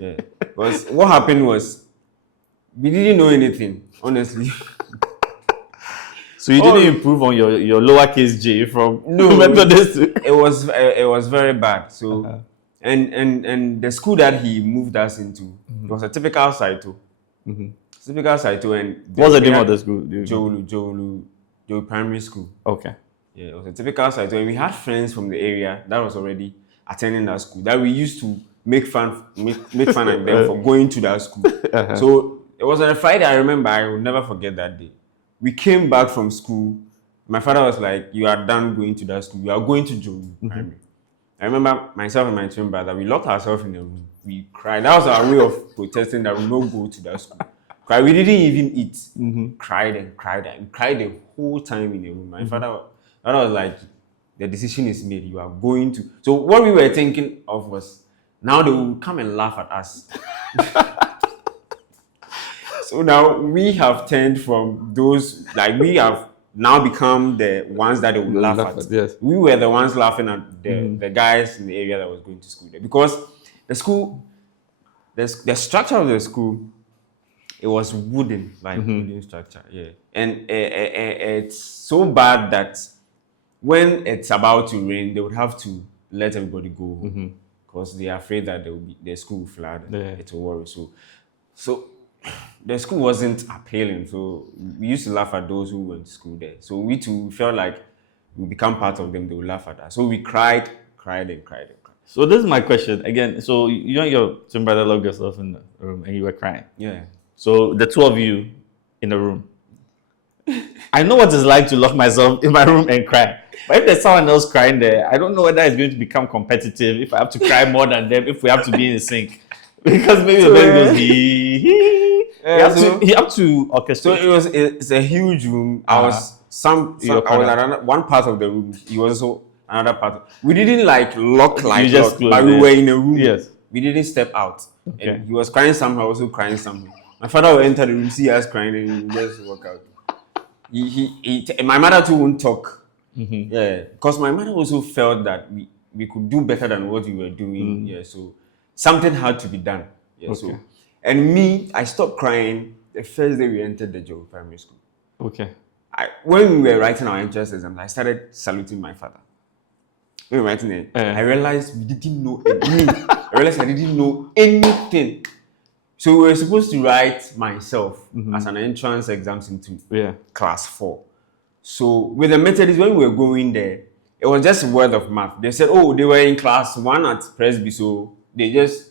Yeah. Because what happened was we didn't know anything, honestly. So you didn't improve on your lowercase j from No, Methodist. it was very bad. So and the school that he moved us into, it was a typical Saito. Typical Saito, and What's the name of the school? Dzorwulu Primary School. Okay. Yeah, it was a typical Saito, and we had friends from the area that was already attending that school that we used to make fun of them for going to that school. So it was on a Friday. I remember. I will never forget that day. We came back from school. My father was like, "You are done going to that school. You are going to Dzorwulu Primary." I remember myself and my twin brother. We locked ourselves in a room. We cried. That was our way of protesting that we don't go to that school. Cried. We didn't even eat. Cried and cried and cried the whole time in the room. My father was like, "The decision is made. You are going to." So what we were thinking of was, now they will come and laugh at us. So now we have turned from those, like we have now become the ones that they would laugh at. Yes. We were the ones laughing at the guys in the area that was going to school there, because the school, the structure of the school, it was wooden, like wooden structure, yeah. And it's so bad that when it's about to rain, they would have to let everybody go because they are afraid that the school will flood. It will worry. So the school wasn't appealing. So we used to laugh at those who went to school there. So we too felt like we become part of them. They would laugh at us. So we cried. So this is my question again. So you and your twin brother locked yourself in the room and you were crying. Yeah. So the two of you in the room. I know what it's like to lock myself in my room and cry. But if there's someone else crying there, I don't know whether it's going to become competitive. If I have to cry more than them, if we have to be in sync, because maybe the baby goes he have to orchestrate. So it's a huge room. I was one part of the room. He was also another part. We didn't like lock, but we were in a room. Yes. We didn't step out. Okay. And he was crying somehow, also crying somehow. My father would enter the room, see us crying, and he would just walk out. My mother too won't talk. Yeah, because my mother also felt that we could do better than what we were doing. Yeah, so something had to be done. Yeah, okay. So and me, I stopped crying the first day we entered the Dzorwulu Primary School. Okay. When we were writing our entrance exams, I started saluting my father. When we were writing it, I realized we didn't know anything. I realized I didn't know anything. So we were supposed to write myself as an entrance exams into class 4. So with the Methodists, when we were going there, it was just word of mouth. They said, oh, they were in class 1 at Presby, so they just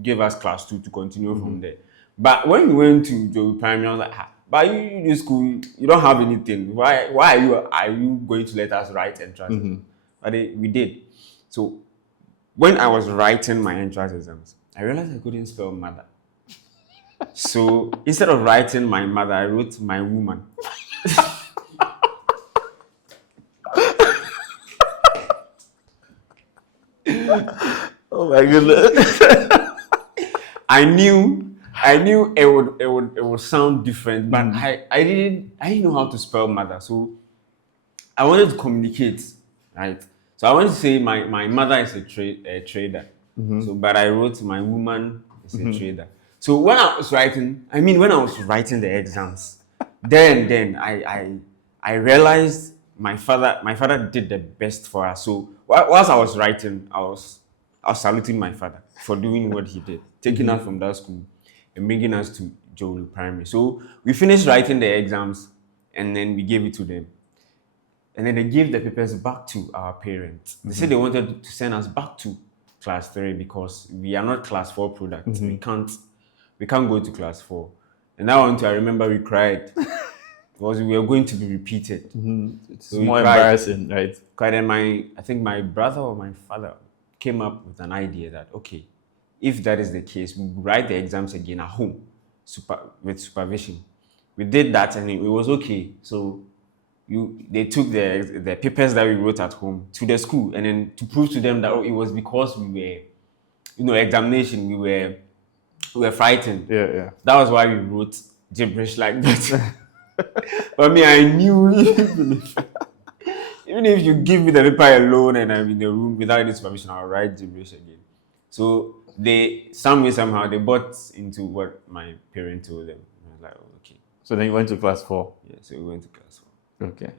gave us class 2 to continue from there. But when we went to Dzorwulu Primary, I was like, but you do school, you don't have anything. Why are you going to let us write entrance? But we did. So when I was writing my entrance exams, I realized I couldn't spell mother. So instead of writing my mother, I wrote my woman. Oh my goodness. I knew it would sound different, but I didn't know how to spell mother. So I wanted to communicate, right? So I wanted to say my mother is a trader. So but I wrote my woman is a trader. So when I was writing the exams, then I realized my father did the best for us. So whilst I was writing, I was saluting my father for doing what he did, taking us from that school and bringing us to Dzorwulu Primary. So we finished writing the exams and then we gave it to them. And then they gave the papers back to our parents. They said they wanted to send us back to class 3 because we are not class 4 products. We can't go to class 4. And that one too, I remember we cried because we were going to be repeated. It's so more embarrassing, right? Cried, and I think my brother or my father came up with an idea that, okay, if that is the case, we write the exams again at home with supervision. We did that and it was okay. So they took the papers that we wrote at home to the school, and then to prove to them that it was because we were, examination, we were frightened. Yeah. That was why we wrote gibberish like that. But me, I knew even if you give me the paper alone and I'm in the room without any supervision, I'll write gibberish again. So they some way somehow they bought into what my parent told them. I was like, oh, okay. So then you went to class 4. Yeah, so we went to class 4. Okay.